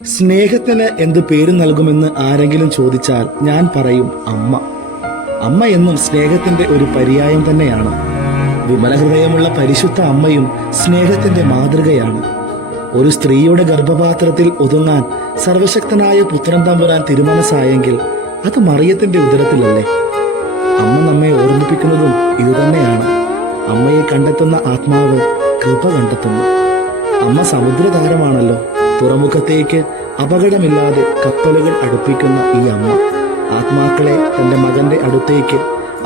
സ്നേഹത്തിന് എന്ത് പേര് നൽകുമെന്ന് ആരെങ്കിലും ചോദിച്ചാൽ ഞാൻ പറയും അമ്മ. അമ്മ എന്നും സ്നേഹത്തിന്റെ ഒരു പര്യായം തന്നെയാണ്. വിമലഹൃദയമുള്ള പരിശുദ്ധ അമ്മയും സ്നേഹത്തിന്റെ മാതൃകയാണ്. ഒരു സ്ത്രീയുടെ ഗർഭപാത്രത്തിൽ ഒതുങ്ങാൻ സർവശക്തനായ പുത്രൻ തമ്പുരാൻ തിരുമനസ്സായെങ്കിൽ അത് മറിയത്തിന്റെ ഉദരത്തിലല്ലേ? അമ്മ നമ്മെ ഓർമ്മിപ്പിക്കുന്നതും ഇതുതന്നെയാണ്. അമ്മയെ കണ്ടെത്തുന്ന ആത്മാവ് കൃപ കണ്ടെത്തുന്നു. അമ്മ സമുദ്രതാരമാണല്ലോ. തുറമുഖത്തേക്ക് അപകടമില്ലാതെ കപ്പലുകൾ അടുപ്പിക്കുന്ന ഈ അമ്മ ആത്മാക്കളെ തൻ്റെ മകന്റെ അടുത്തേക്ക്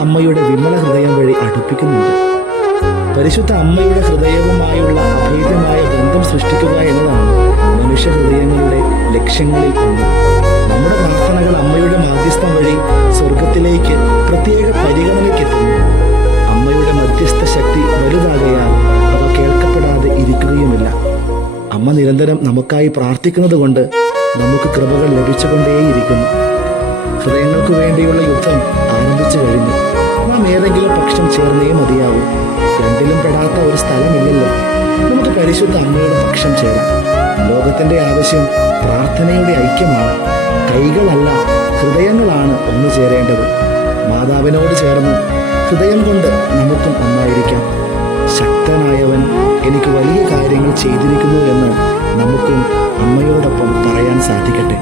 അമ്മയുടെ വിമല ഹൃദയം വഴി അടുപ്പിക്കുന്നുണ്ട്. പരിശുദ്ധ അമ്മയുടെ ഹൃദയവുമായുള്ള അഭേദ്യമായ ബന്ധം സൃഷ്ടിക്കുക എന്നതാണ് മനുഷ്യ ഹൃദയങ്ങളുടെ ലക്ഷ്യങ്ങളിൽ ഒന്ന്. നമ്മുടെ പ്രാർത്ഥനകൾ അമ്മയുടെ മാധ്യസ്ഥം വഴി സ്വർഗത്തിലേക്ക് പ്രത്യേക പരിഗണനയ്ക്കെത്തുന്നു. അമ്മയുടെ മധ്യസ്ഥ ശക്തി വലുതാകയാൽ അവ കേൾക്കപ്പെടാതെ ഇരിക്കുകയുമില്ല. അമ്മ നിരന്തരം നമുക്കായി പ്രാർത്ഥിക്കുന്നത് കൊണ്ട് നമുക്ക് കൃപകൾ ലഭിച്ചുകൊണ്ടേയിരിക്കുന്നു. ഹൃദയങ്ങൾക്ക് വേണ്ടിയുള്ള യുദ്ധം ആരംഭിച്ചു കഴിഞ്ഞു. നാം ഏതെങ്കിലും പക്ഷം ചേർന്നേ മതിയാവും. രണ്ടിലും പെടാത്ത ഒരു സ്ഥലമില്ലല്ലോ. നമുക്ക് പരിശുദ്ധ അമ്മയുടെ പക്ഷം ചേരാം. ലോകത്തിന്റെ ആവശ്യം പ്രാർത്ഥനയുടെ ഐക്യമാണ്. കൈകളല്ല, ഹൃദയങ്ങളാണ് ഒന്നു ചേരേണ്ടത്. മാതാവിനോട് ചേർന്ന് ഹൃദയം കൊണ്ട് നമുക്കും ഒന്നായിരിക്കാം. ശക്തനായവൻ എനിക്ക് വലിയ കാര്യങ്ങൾ ചെയ്തിരിക്കുന്നു എന്ന് നമുക്കും അമ്മയോടൊപ്പം പറയാൻ സാധിക്കട്ടെ.